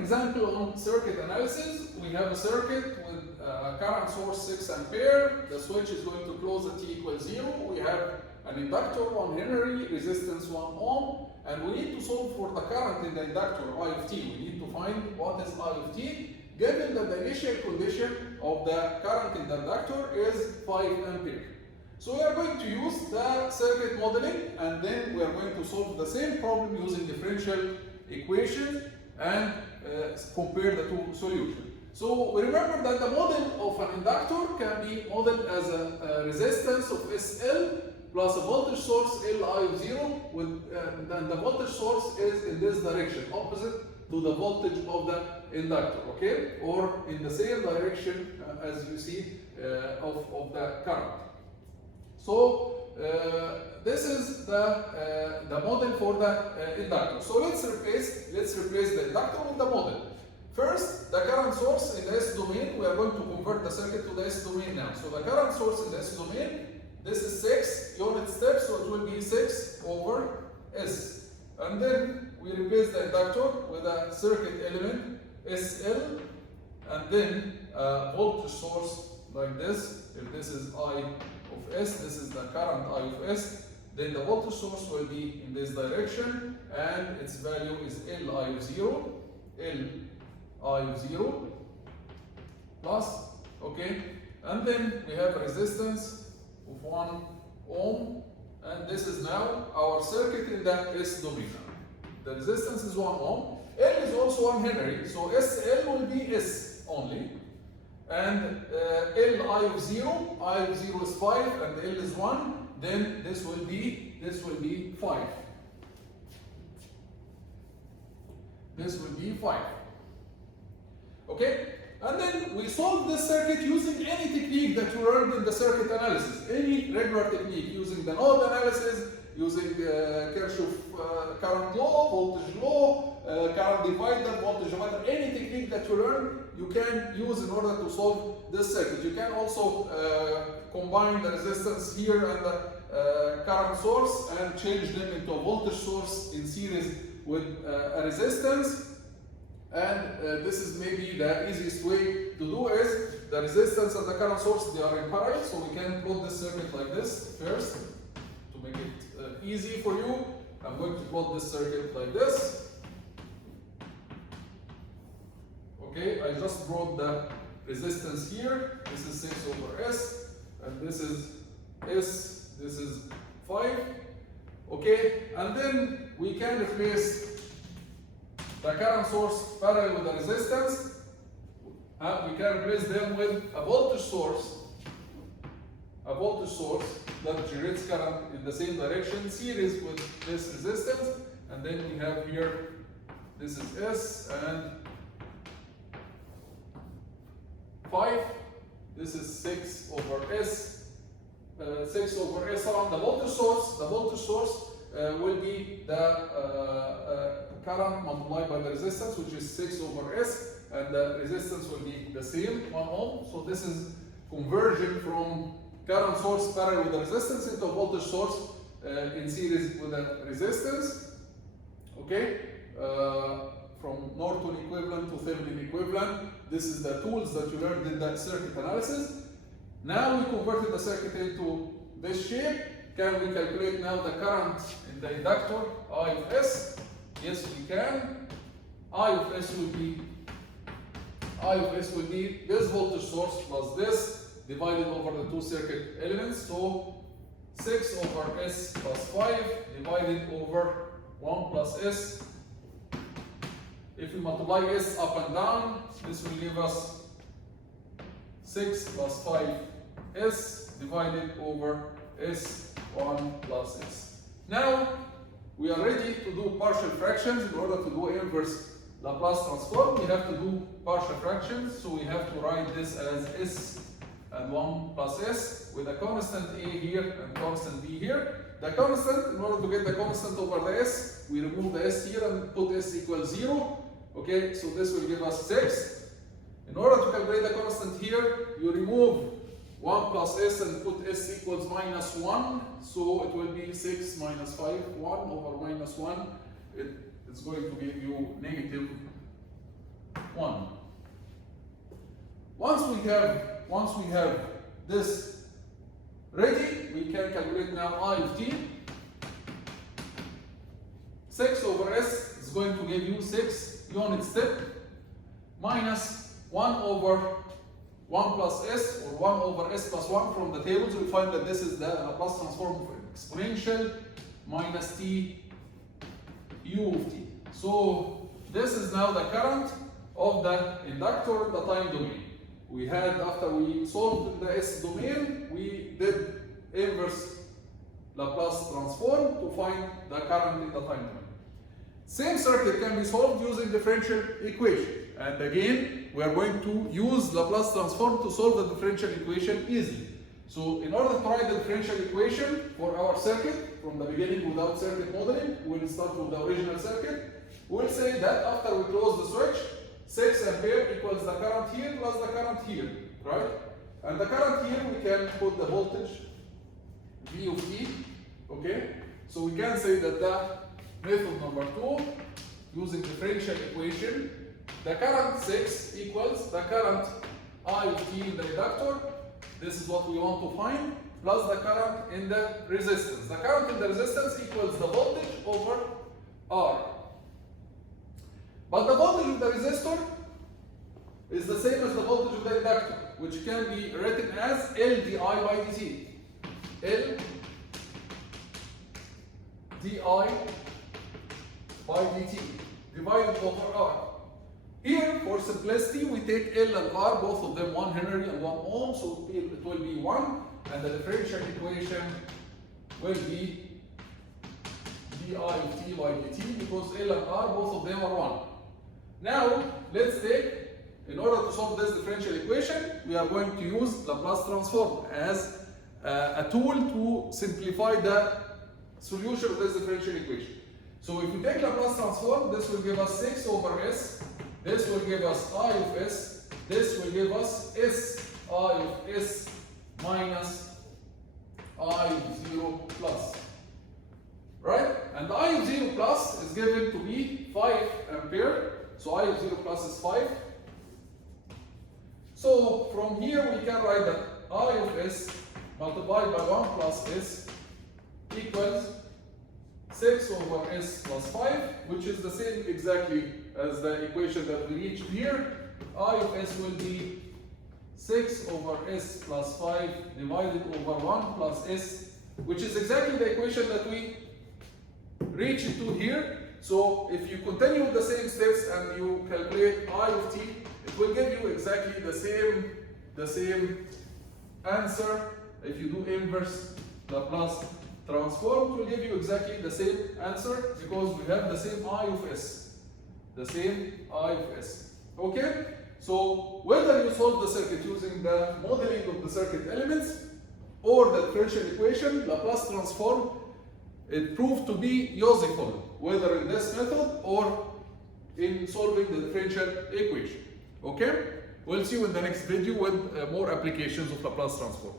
example on circuit analysis. We have a circuit with current source 6 ampere. The switch is going to close at t equals 0. We have an inductor 1 Henry, resistance 1 ohm, and we need to solve for the current in the inductor, I of t. We need to find what is I of t, given that the initial condition of the current in the inductor is 5 ampere. So we are going to use the circuit modeling, and then we are going to solve the same problem using differential equation and compare the two solutions. So we remember that the model of an inductor can be modeled as a resistance of SL plus a voltage source Li of 0, and the voltage source is in this direction, opposite to the voltage of the inductor, okay? Or in the same direction as you see of the current. So this is the model for the inductor. So let's replace the inductor with the model. First, the current source in the S domain, we are going to convert the circuit to the S domain now. So the current source in the S domain, this is 6 unit steps, so it will be 6 over S. And then we replace the inductor with a circuit element SL, and then a voltage source like this. If this is I of S, this is the current I of S, then the voltage source will be in this direction, and its value is Li of 0, Li of 0 plus, okay, and then we have a resistance of 1 ohm, and this is now our circuit in the S domain. The resistance is 1 ohm, L is also 1 Henry, so SL will be S only, and Li of 0, I of 0 is 5 and L is 1, then this will be 5. This will be 5. Okay? And then we solve this circuit using any technique that you learned in the circuit analysis, any regular technique, using the node analysis, using Kirchhoff current law, voltage law, current divider, voltage divider, any technique that you learn, you can use in order to solve this circuit. You can also combine the resistance here and the current source and change them into a voltage source in series with a resistance. And this is maybe the easiest way to do is the resistance and the current source, they are in parallel, so we can plot this circuit like this first to make it easy for you. I'm going to plot this circuit like this. Okay, I just brought the resistance here. This is 6 over S, and this is S, this is 5. Okay, and then we can replace the current source parallel with the resistance. We can replace them with a voltage source that generates current in the same direction, series with this resistance, and then we have here, this is S and 5, this is 6 over S, 6 over S around the voltage source. The voltage source will be the current multiplied by the resistance, which is 6 over S, and the resistance will be the same, 1 ohm. So this is conversion from current source parallel with the resistance into a voltage source in series with a resistance. Okay, from Norton equivalent to Thevenin equivalent. This is the tools that you learned in that circuit analysis. Now we converted the circuit into this shape. Can we calculate now the current in the inductor, I of S? Yes, we can. I of S will be this voltage source plus this divided over the two circuit elements. So 6 over S plus 5 divided over 1 plus S. If we multiply S up and down, this will give us 6 plus 5S divided over S1 plus S. Now, we are ready to do partial fractions. In order to do inverse Laplace transform, we have to do partial fractions. So we have to write this as S and 1 plus S with a constant A here and constant B here. The constant, in order to get the constant over the S, we remove the S here and put S equals 0. Okay, so this will give us 6. In order to calculate the constant here, you remove 1 plus S and put S equals minus 1. So it will be 6 minus 5, 1 over minus 1. It's going to give you negative 1. Once we have this ready, we can calculate now I of t. 6 over s is going to give you 6 unit step minus 1 over 1 plus s, or 1 over s plus 1 from the tables. We find that this is the Laplace transform of exponential minus t u of t. So this is now the current of the inductor, the time domain. We had, after we solved the s domain, we did inverse Laplace transform to find the current in the time domain. Same circuit can be solved using differential equation. And again, we are going to use Laplace transform to solve the differential equation easily. So in order to write the differential equation for our circuit, from the beginning without circuit modeling, we'll start with the original circuit. We'll say that after we close the switch, 6 ampere equals the current here plus the current here, right? And the current here, we can put the voltage V of t, okay? So we can say that the method number 2, using differential equation, the current 6 equals the current I of t in the inductor. This is what we want to find, plus the current in the resistance. The current in the resistance equals the voltage over R. But the voltage of the resistor is the same as the voltage of the inductor, which can be written as L di by dt. L di by dt divided over R. Here, for simplicity, we take L and R, both of them 1 Henry and 1 ohm, so it will be 1, and the differential equation will be di of t by dt, because L and R, both of them are 1. Now, let's take, in order to solve this differential equation, we are going to use Laplace transform as a tool to simplify the solution of this differential equation. So if we take Laplace transform, this will give us 6 over s, this will give us I of s, this will give us s I of s minus I of 0 plus. Right? And I of 0 plus is given to be 5 ampere. So I of 0 plus is 5. So from here we can write that I of s multiplied by 1 plus s equals 6 over s plus 5, which is the same exactly as the equation that we reached here. I of s will be 6 over s plus 5 divided over 1 plus s, which is exactly the equation that we reached to here. So if you continue with the same steps and you calculate I of t, it will give you exactly the same answer. If you do inverse Laplace transform, it will give you exactly the same answer, because we have the same I of s. The same I of s. Okay? So whether you solve the circuit using the modeling of the circuit elements or the differential equation, Laplace transform, it proved to be useful, whether in this method or in solving the differential equation. Okay? We'll see you in the next video with more applications of Laplace transform.